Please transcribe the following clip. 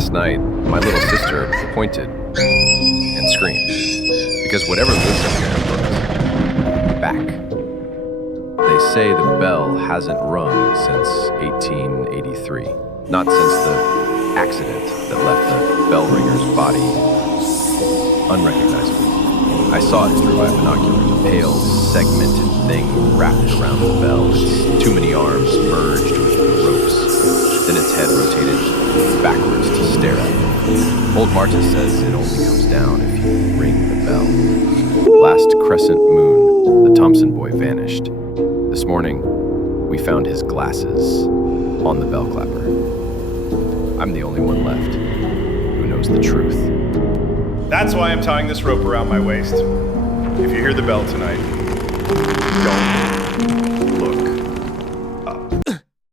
Last night, my little sister pointed and screamed because whatever lives up here looked back. They say the bell hasn't rung since 1883, not since the accident that left the bell ringer's body unrecognizable. I saw it through my binoculars, a pale, segmented thing wrapped around the bell, its too many arms merged with the ropes. Then its head rotated backwards to stare at me. Old Marta says it only comes down if you ring the bell. Last crescent moon, the Thompson boy vanished. This morning, we found his glasses on the bell clapper. I'm the only one left who knows the truth. That's why I'm tying this rope around my waist. If you hear the bell tonight, don't look up.